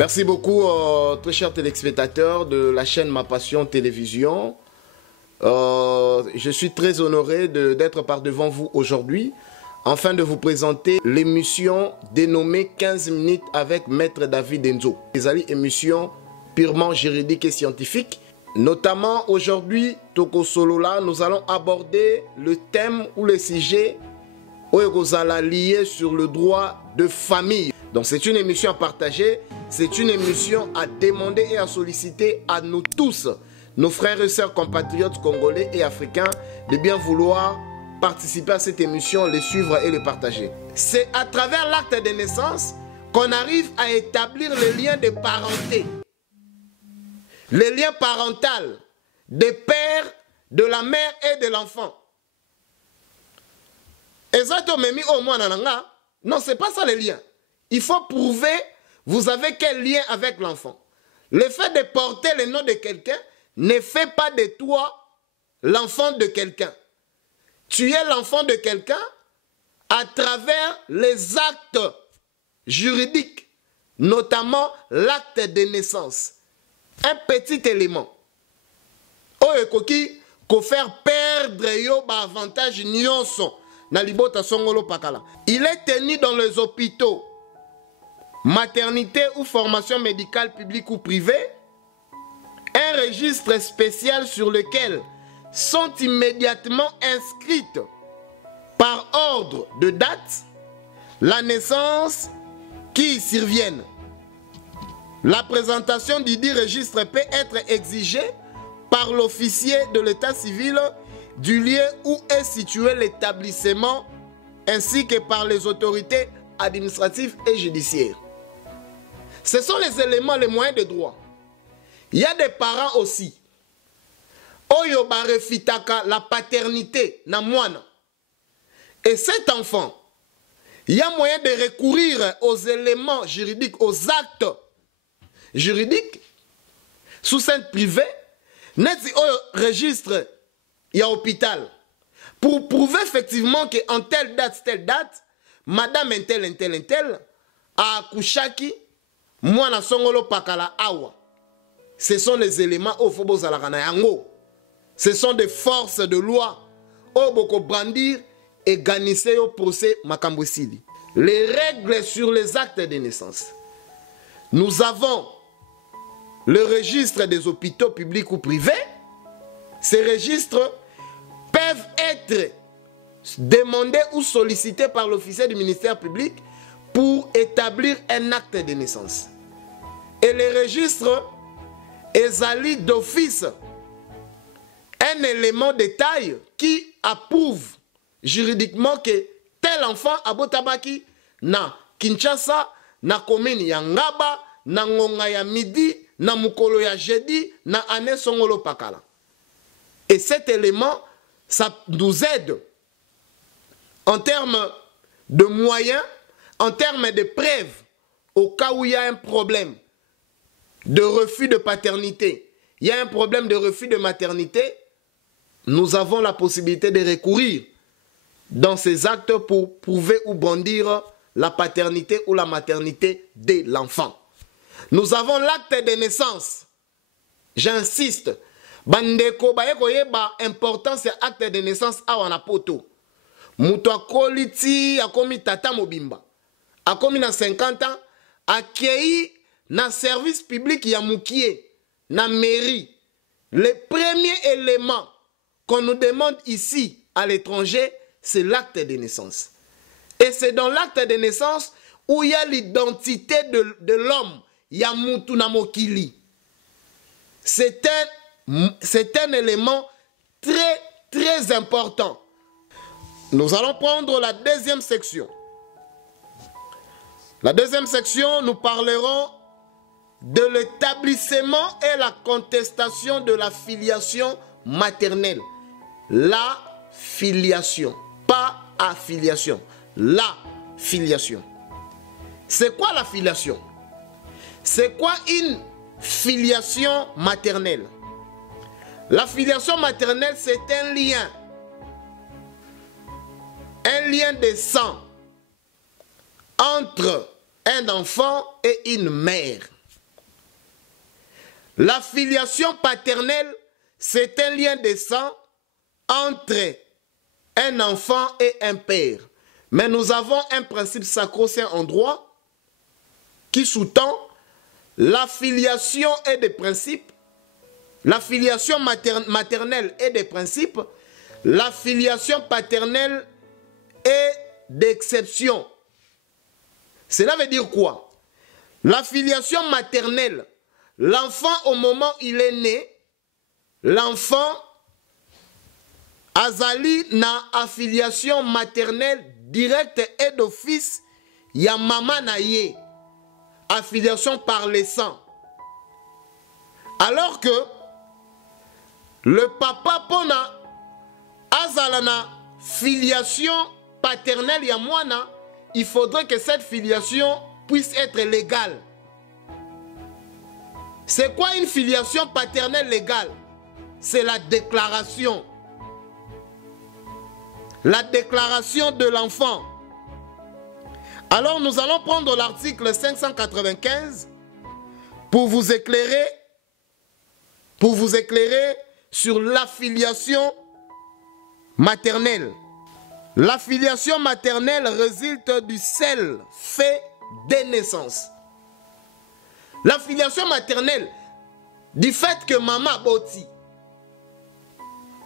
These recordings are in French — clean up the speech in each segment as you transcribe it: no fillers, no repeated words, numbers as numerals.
Merci beaucoup, très chers téléspectateurs de la chaîne Ma Passion Télévision. Je suis très honoré d'être par devant vous aujourd'hui, afin de vous présenter l'émission dénommée 15 minutes avec Maître David Enzo. C'est une émission purement juridique et scientifique. Notamment aujourd'hui, Toko Solola, nous allons aborder le thème ou le sujet lié sur le droit de famille. Donc c'est une émission à partager, c'est une émission à demander et à solliciter à nous tous, nos frères et sœurs compatriotes congolais et africains, de bien vouloir participer à cette émission, les suivre et les partager. C'est à travers l'acte de naissance qu'on arrive à établir le lien de parenté. Le lien parental des pères, de la mère et de l'enfant. Non, c'est pas ça le lien. Il faut prouver, vous avez quel lien avec l'enfant. Le fait de porter le nom de quelqu'un ne fait pas de toi l'enfant de quelqu'un. Tu es l'enfant de quelqu'un à travers les actes juridiques, notamment l'acte de naissance. Un petit élément. Ko faire perdre yo ba avantage nyonso na libota songolo pakala. Il est tenu dans les hôpitaux, maternité ou formation médicale publique ou privée, un registre spécial sur lequel sont immédiatement inscrites par ordre de date la naissance qui y surviennent. La présentation du dit registre peut être exigée par l'officier de l'état civil du lieu où est situé l'établissement ainsi que par les autorités administratives et judiciaires. Ce sont les éléments, les moyens de droit. Il y a des parents aussi. Oyo ba refitaka la paternité na mwana. Et cet enfant, il y a moyen de recourir aux éléments juridiques, aux actes juridique, sous centre privé, net au registre, il y a hôpital. Pour prouver effectivement qu'en telle date, madame intel, a accouchaki, moi na songolo pakala awa. Ce sont les éléments au Fobo Zalakana yango. Ce sont des forces de loi au boko brandir et gagner au procès makambosili. Les règles sur les actes de naissance. Nous avons le registre des hôpitaux publics ou privés. Ces registres peuvent être demandés ou sollicités par l'officier du ministère public pour établir un acte de naissance. Et les registres exalient d'office un élément de taille qui approuve juridiquement que tel enfant a botabaki na Kinshasa, na commune ya Ngaba, na Ngonga ya Midi, na mukolo ya jeudi, na ane songolo pakala. Et cet élément, ça nous aide en termes de moyens, en termes de preuves, au cas où il y a un problème de refus de paternité, il y a un problème de refus de maternité, nous avons la possibilité de recourir dans ces actes pour prouver ou brandir la paternité ou la maternité de l'enfant. Nous avons l'acte de naissance. J'insiste. Bandeko bayeko yeba importance ya acte de naissance awa na poto. Muto akoliti akomi tata mobimba. Akomi na 50 ans akei na service public ya mukie na mairie. Le premier élément qu'on nous demande ici à l'étranger, c'est l'acte de naissance. Et c'est dans l'acte de naissance où il y a l'identité de l'homme. Yamutu na mokili. C'est un élément très important. Nous allons prendre la deuxième section. La deuxième section, nous parlerons de l'établissement et la contestation de la filiation maternelle. La filiation, pas affiliation. La filiation. C'est quoi la filiation? C'est quoi une filiation maternelle? La filiation maternelle, c'est un lien de sang entre un enfant et une mère. La filiation paternelle, c'est un lien de sang entre un enfant et un père. Mais nous avons un principe sacro-saint en droit qui sous-tend la filiation est des principes, la filiation maternelle est des principes, la filiation paternelle est d'exception. Cela veut dire quoi? La filiation maternelle, l'enfant au moment où il est né, l'enfant azali na affiliation maternelle directe et d'office ya maman na ye, affiliation par le sang. Alors que le papa pona azala na filiation paternelle ya mwana, il faudrait que cette filiation puisse être légale. C'est quoi une filiation paternelle légale? C'est la déclaration. La déclaration de l'enfant. Alors nous allons prendre l'article 595 pour vous éclairer sur l'affiliation maternelle. L'affiliation maternelle résulte du seul fait de naissance. L'affiliation maternelle, du fait que maman boti,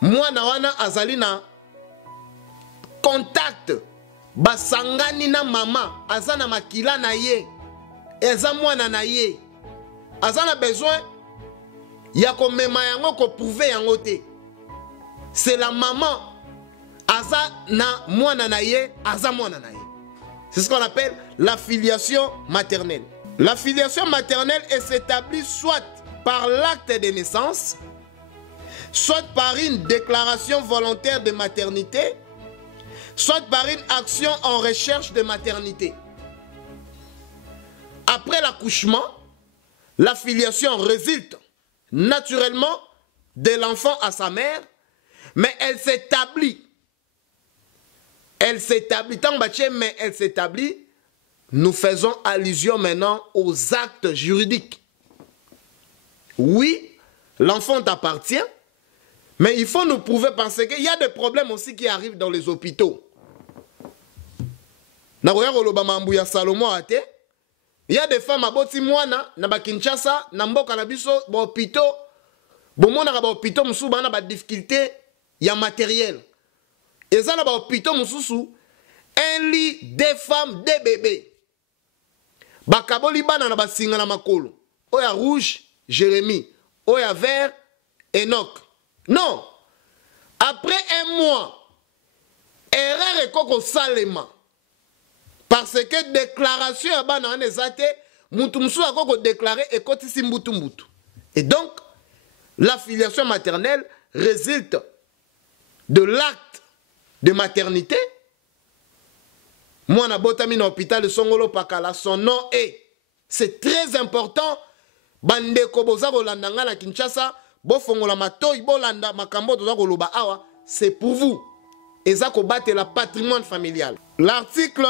moi na wana azalina contact basangani na mama, azana makila na ye, eza mwana na ye, azana besoin ya komema yango ko prouver yango te. C'est la maman aza na mwana na ye, aza mwana na ye. C'est ce qu'on appelle la filiation maternelle. La filiation maternelle s'établit soit par l'acte de naissance, soit par une déclaration volontaire de maternité, soit par une action en recherche de maternité. Après l'accouchement, la filiation résulte naturellement de l'enfant à sa mère, mais elle s'établit. Elle s'établit, mais elle s'établit. Nous faisons allusion maintenant aux actes juridiques. Oui, l'enfant t'appartient, mais il faut nous prouver parce qu'il y a des problèmes aussi qui arrivent dans les hôpitaux. Il y a des femmes à Botimwana, na Kinshasa, na Mboka na biso, ba hôpitaux, bomona ba hôpitaux musu bana ba difficulté ya matériel. Et ça na ba hôpitaux mususu, un lit, des femmes, des bébés. Bakaboli bana na ba singa na makolo. Oya rouge, Jérémie. Oya vert, Enoch. Non. Après un mois, erreur est koko salema. Parce que déclaration ya bana ane zate, mutu musu a koko déclaré et koti simbutu mbutu. Et donc, la filiation maternelle résulte de l'acte de maternité. Moi, na botami na hôpital de Songolo Pakala, son nom est. C'est très important. Bande koboza bolanda nga na Kinshasa, bo fongola matoy bolanda makambo toza koloba awa, c'est pour vous. Eza ko battre la patrimoine familial. L'article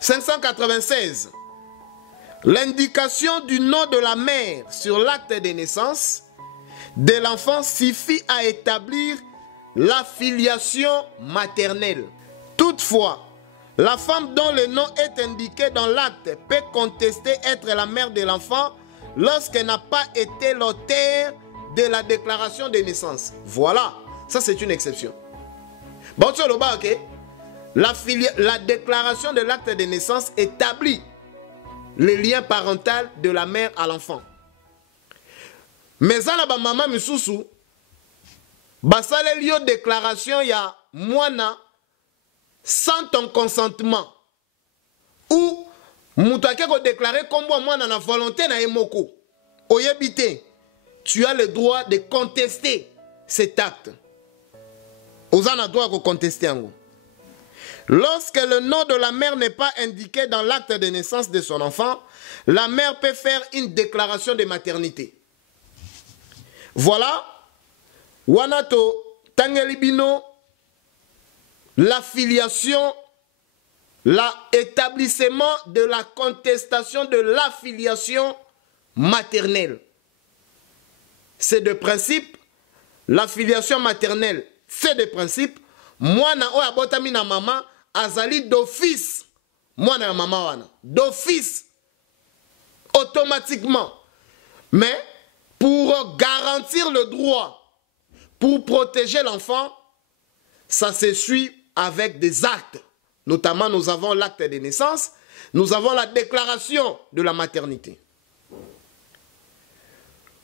596. L'indication du nom de la mère sur l'acte de naissance de l'enfant suffit à établir la filiation maternelle. Toutefois, la femme dont le nom est indiqué dans l'acte peut contester être la mère de l'enfant lorsqu'elle n'a pas été l'auteur de la déclaration de naissance. Voilà, ça c'est une exception. Bon, tu le bas, ok? La déclaration de l'acte de naissance établit le lien parental de la mère à l'enfant. Mais ça, la maman misusu, basale liyo déclaration ya mwana sans ton consentement. Ou moutake ko déclarer comme moi na volonté na emoko. Oyebite, tu as le droit de contester cet acte. Ozana droit de contester en gros. Lorsque le nom de la mère n'est pas indiqué dans l'acte de naissance de son enfant, la mère peut faire une déclaration de maternité. Voilà, Wanato Tangelibino, la filiation, l'établissement de la contestation de l'affiliation maternelle. c'est de principe. La filiation maternelle, c'est de principe. Moi, na oya botami na maman, azali d'office. Moi, na maman wana. D'office. Automatiquement. Mais, pour garantir le droit, pour protéger l'enfant, ça se suit avec des actes. Notamment, nous avons l'acte de naissance, nous avons la déclaration de la maternité.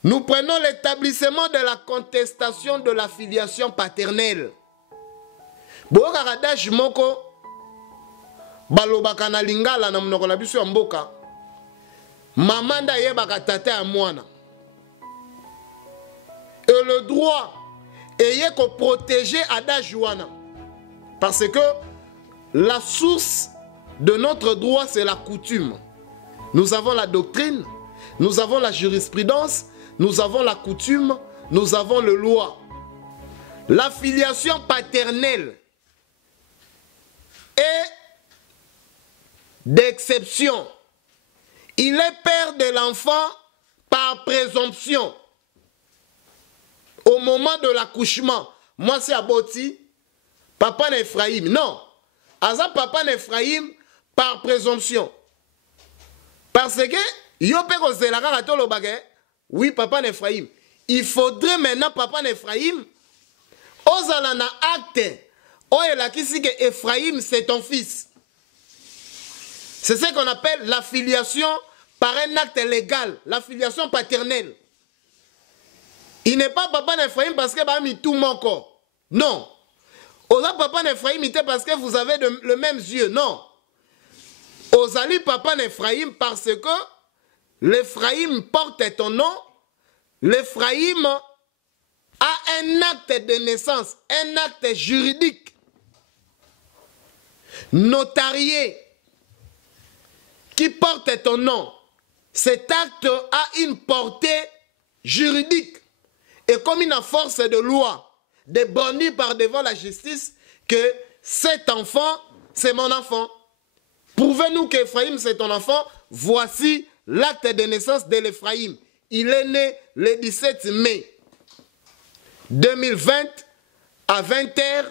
Nous prenons l'établissement de la contestation de la filiation paternelle. Bokaradash moko balobaka na lingala na monoko na biso ya mboka. Maman nda yebaka tata ya mwana. Et le droit est de protéger adage wana. Parce que la source de notre droit, c'est la coutume. Nous avons la doctrine, nous avons la jurisprudence, nous avons la coutume, nous avons le loi. La filiation paternelle est d'exception. Il est père de l'enfant par présomption. Au moment de l'accouchement, moi c'est Aboti, papa n'Ephraïm. Non, Aza papa n'Ephraïm par présomption. Parce que, oui, papa n'Ephraïm. Il faudrait maintenant, papa n'Ephraïm, Ozalana acte, Oyelakisi que Ephraïm c'est ton fils. C'est ce qu'on appelle la filiation par un acte légal, la filiation paternelle. Il n'est pas papa d'Ephraïm parce que bah, tout mon corps. Non. Oza papa d'Ephraïm parce que vous avez le même yeux. Non. Ozali papa d'Ephraïm parce que l'Ephraïm porte ton nom. L'Ephraïm a un acte de naissance, un acte juridique, notarié, qui porte ton nom. Cet acte a une portée juridique. Et comme une force de loi, de brandir par devant la justice que cet enfant, c'est mon enfant. Prouvez-nous qu'Ephraïm, c'est ton enfant. Voici l'acte de naissance de l'Ephraïm. Il est né le 17 mai 2020 à 20h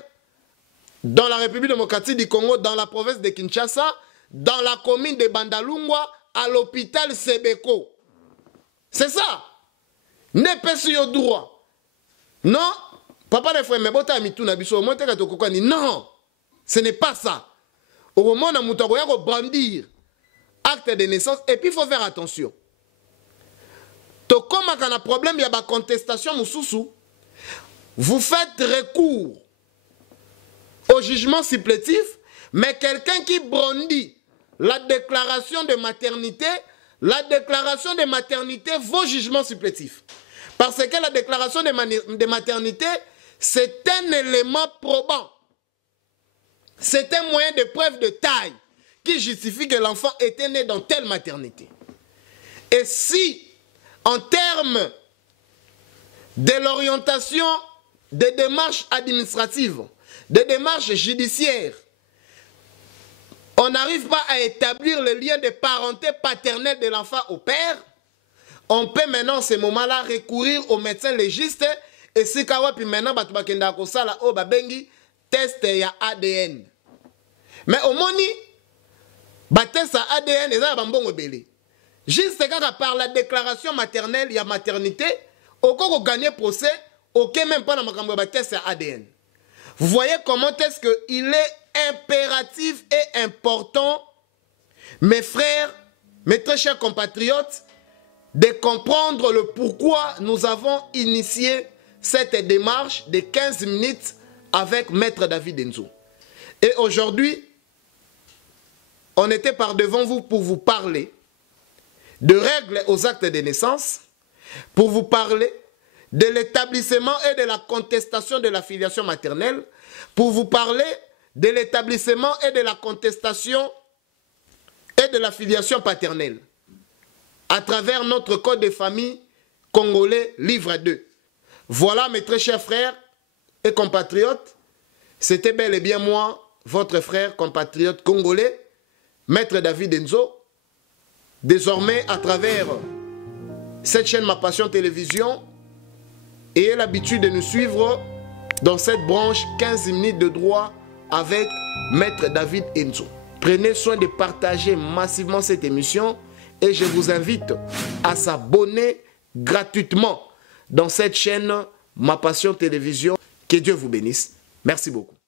dans la République démocratique du Congo, dans la province de Kinshasa, dans la commune de Bandalungwa, à l'hôpital Sebeko. C'est ça. Ne pas sur le droit. Non, papa ne frère, mais bon, t'as mis tout n'abisso. Moi, t'es non, ce n'est pas ça. Au moment où on a brandir acte de naissance, et puis il faut faire attention. Donc, comme il y a un problème, il y a une contestation, vous faites recours au jugement supplétif, mais quelqu'un qui brandit la déclaration de maternité vaut jugement supplétif. Parce que la déclaration de maternité, c'est un élément probant. C'est un moyen de preuve de taille qui justifie que l'enfant était né dans telle maternité. Et si, en termes de l'orientation des démarches administratives, des démarches judiciaires, on n'arrive pas à établir le lien de parenté paternelle de l'enfant au père, on peut maintenant, en ce moment-là, recourir au médecin légiste et si puis maintenant, test ya ADN. Mais au moni, test à ADN, juste par la déclaration maternelle, il y a maternité, au cas où gagner procès, aucun même pas dans ma test à ADN. Vous voyez comment est-ce qu'il est impératif et important, mes frères, mes très chers compatriotes, de comprendre le pourquoi nous avons initié cette démarche de 15 minutes avec Maître David Nzo. Et aujourd'hui, on était par devant vous pour vous parler de règles aux actes de naissance, pour vous parler de l'établissement et de la contestation de la filiation maternelle, pour vous parler de l'établissement et de la contestation et de la filiation paternelle à travers notre code de famille congolais, livre 2. Voilà, mes très chers frères et compatriotes, c'était bel et bien moi, votre frère, compatriote congolais, Maître David Nzo. Désormais, à travers cette chaîne Ma Passion Télévision, Ayez l'habitude de nous suivre dans cette branche 15 minutes de droit avec Maître David Enzo. Prenez soin de partager massivement cette émission et je vous invite à s'abonner gratuitement dans cette chaîne Ma Passion Télévision. Que Dieu vous bénisse. Merci beaucoup.